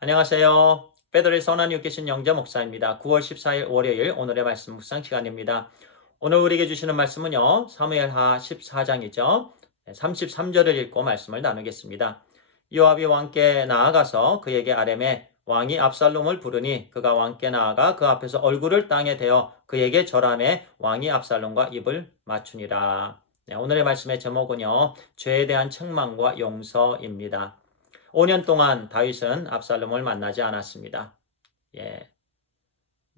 안녕하세요. 베드로의 선한 육계신 영자 목사입니다. 9월 14일 월요일 오늘의 말씀 묵상 시간입니다. 오늘 우리에게 주시는 말씀은요. 사무엘하 14장이죠. 33절을 읽고 말씀을 나누겠습니다. 요압이 왕께 나아가서 그에게 아뢰매 왕이 압살롬을 부르니 그가 왕께 나아가 그 앞에서 얼굴을 땅에 대어 그에게 절하매 왕이 압살롬과 입을 맞추니라. 네, 오늘의 말씀의 제목은요. 죄에 대한 책망과 용서입니다. 5년 동안 다윗은 압살롬을 만나지 않았습니다. 예,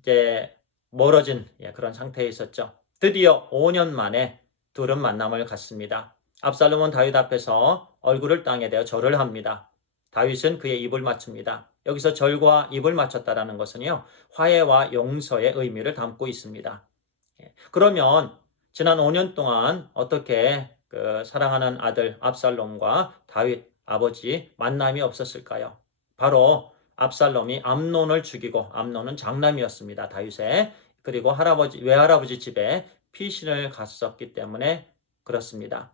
이제 멀어진 그런 상태에 있었죠. 드디어 5년 만에 둘은 만남을 갖습니다. 압살롬은 다윗 앞에서 얼굴을 땅에 대어 절을 합니다. 다윗은 그의 입을 맞춥니다. 여기서 절과 입을 맞췄다라는 것은요, 화해와 용서의 의미를 담고 있습니다. 그러면 지난 5년 동안 어떻게 그 사랑하는 아들 압살롬과 다윗 아버지 만남이 없었을까요? 바로 압살롬이 암논을 죽이고, 암논은 장남이었습니다. 다윗의. 그리고 외할아버지 집에 피신을 갔었기 때문에 그렇습니다.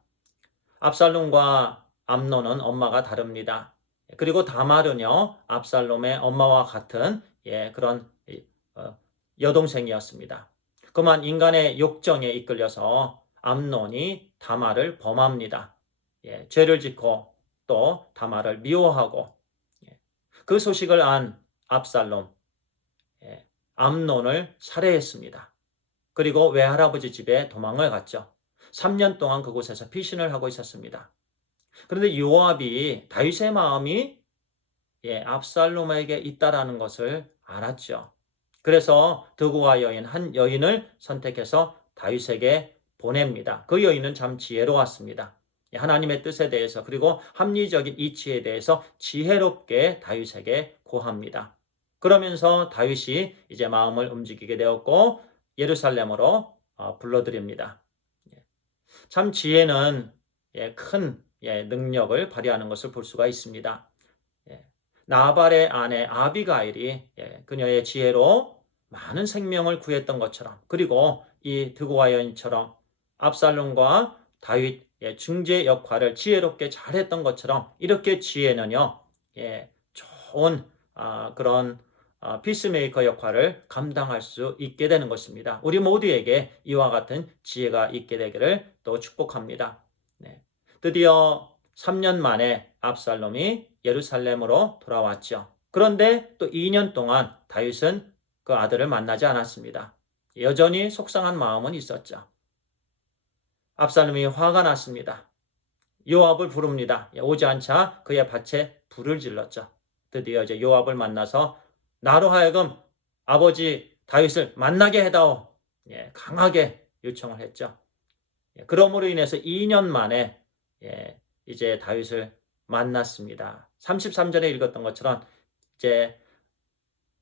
압살롬과 암논은 엄마가 다릅니다. 그리고 다말은요, 압살롬의 엄마와 같은 그런 여동생이었습니다. 그만 인간의 욕정에 이끌려서 암논이 다말을 범합니다. 죄를 짓고 또 다말을 미워하고, 그 소식을 안 압살롬, 암논을 살해했습니다. 그리고 외할아버지 집에 도망을 갔죠. 3년 동안 그곳에서 피신을 하고 있었습니다. 그런데 요압이 다윗의 마음이 압살롬에게 있다라는 것을 알았죠. 그래서 드고와 한 여인을 선택해서 다윗에게 보냅니다. 그 여인은 참 지혜로웠습니다. 하나님의 뜻에 대해서 그리고 합리적인 이치에 대해서 지혜롭게 다윗에게 고합니다. 그러면서 다윗이 이제 마음을 움직이게 되었고 예루살렘으로 불러들입니다. 참 지혜는 큰 능력을 발휘하는 것을 볼 수가 있습니다. 나발의 아내 아비가일이 그녀의 지혜로 많은 생명을 구했던 것처럼, 그리고 이 드고와 여인처럼 압살롬과 다윗의 중재 역할을 지혜롭게 잘했던 것처럼, 이렇게 지혜는요 좋은 그런 피스메이커 역할을 감당할 수 있게 되는 것입니다. 우리 모두에게 이와 같은 지혜가 있게 되기를 또 축복합니다. 네. 드디어 3년 만에 압살롬이 예루살렘으로 돌아왔죠. 그런데 또 2년 동안 다윗은 그 아들을 만나지 않았습니다. 여전히 속상한 마음은 있었죠. 압살롬이 화가 났습니다. 요압을 부릅니다. 오지 않자 그의 밭에 불을 질렀죠. 드디어 이제 요압을 만나서 나로 하여금 아버지 다윗을 만나게 해다오. 강하게 요청을 했죠. 그러므로 인해서 2년 만에 이제 다윗을 만났습니다. 33절에 읽었던 것처럼 이제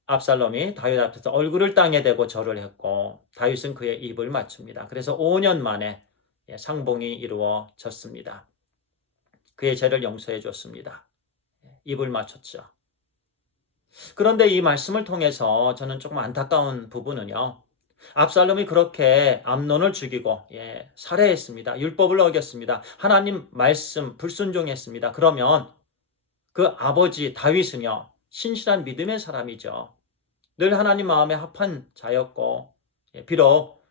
압살롬이 다윗 앞에서 얼굴을 땅에 대고 절을 했고 다윗은 그의 입을 맞춥니다. 그래서 5년 만에 상봉이 이루어졌습니다. 그의 죄를 용서해 줬습니다. 입을 맞췄죠. 그런데 이 말씀을 통해서 저는 조금 안타까운 부분은요. 압살롬이 그렇게 암논을 죽이고 살해했습니다. 율법을 어겼습니다. 하나님 말씀 불순종했습니다. 그러면 그 아버지 다윗은요. 신실한 믿음의 사람이죠. 늘 하나님 마음에 합한 자였고 비록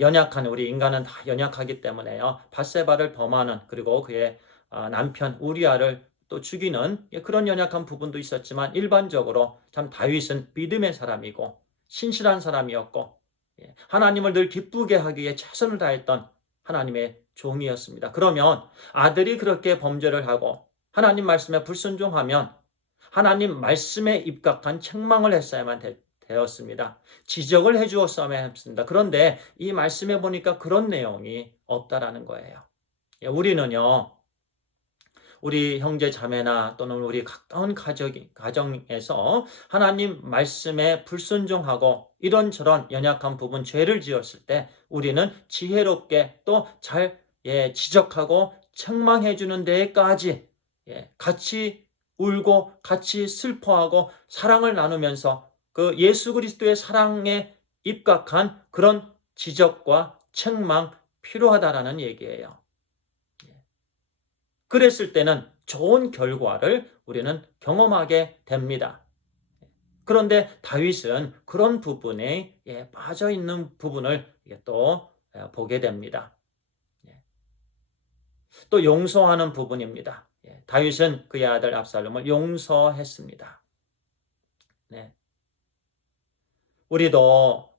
연약한, 우리 인간은 다 연약하기 때문에요. 밧세바를 범하는, 그리고 그의 남편 우리아를 또 죽이는 그런 연약한 부분도 있었지만, 일반적으로 참 다윗은 믿음의 사람이고 신실한 사람이었고 하나님을 늘 기쁘게 하기 위해 최선을 다했던 하나님의 종이었습니다. 그러면 아들이 그렇게 범죄를 하고 하나님 말씀에 불순종하면 하나님 말씀에 입각한 책망을 했어야만 되었습니다. 지적을 해주었어야만 했습니다. 그런데 이 말씀에 보니까 그런 내용이 없다라는 거예요. 우리는요, 우리 형제 자매나 또는 우리 가까운 가정에서 하나님 말씀에 불순종하고 이런저런 연약한 부분, 죄를 지었을 때 우리는 지혜롭게 또 잘 지적하고 책망해 주는 데까지 같이 울고 같이 슬퍼하고 사랑을 나누면서 그 예수 그리스도의 사랑에 입각한 그런 지적과 책망 필요하다라는 얘기예요. 그랬을 때는 좋은 결과를 우리는 경험하게 됩니다. 그런데 다윗은 그런 부분에 빠져 있는 부분을 또 보게 됩니다. 예. 또 용서하는 부분입니다. 다윗은 그의 아들 압살롬을 용서했습니다. 네. 우리도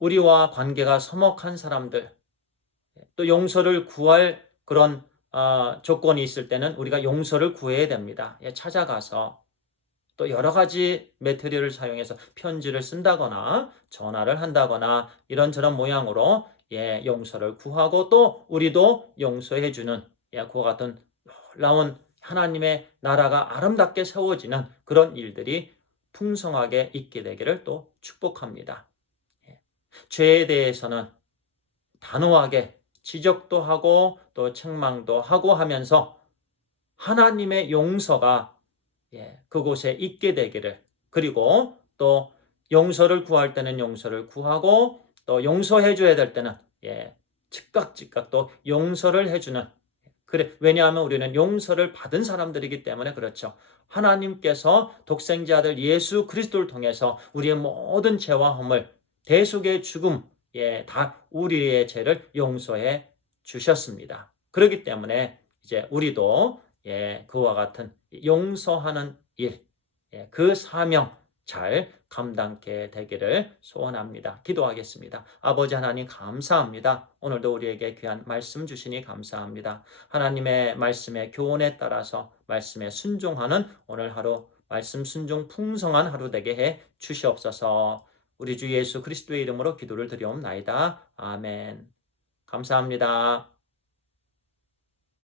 우리와 관계가 서먹한 사람들, 또 용서를 구할 그런 조건이 있을 때는 우리가 용서를 구해야 됩니다. 찾아가서 또 여러 가지 매트리얼을 사용해서 편지를 쓴다거나 전화를 한다거나 이런저런 모양으로 용서를 구하고 또 우리도 용서해 주는 그와 같은 놀라운 하나님의 나라가 아름답게 세워지는 그런 일들이 풍성하게 있게 되기를 또 축복합니다. 죄에 대해서는 단호하게 지적도 하고 또 책망도 하고 하면서 하나님의 용서가 그곳에 있게 되기를, 그리고 또 용서를 구할 때는 용서를 구하고 또 용서해 줘야 될 때는 즉각 또 용서를 해주는, 그래, 왜냐하면 우리는 용서를 받은 사람들이기 때문에 그렇죠. 하나님께서 독생자 아들 예수 그리스도를 통해서 우리의 모든 죄와 허물, 대속의 죽음, 다 우리의 죄를 용서해 주셨습니다. 그렇기 때문에 이제 우리도 그와 같은 용서하는 일, 그 사명 잘 감당케 되기를 소원합니다. 기도하겠습니다. 아버지 하나님 감사합니다. 오늘도 우리에게 귀한 말씀 주시니 감사합니다. 하나님의 말씀의 교훈에 따라서 말씀에 순종하는 오늘 하루 말씀 순종 풍성한 하루 되게 해 주시옵소서. 우리 주 예수 그리스도의 이름으로 기도를 드리옵나이다. 아멘. 감사합니다.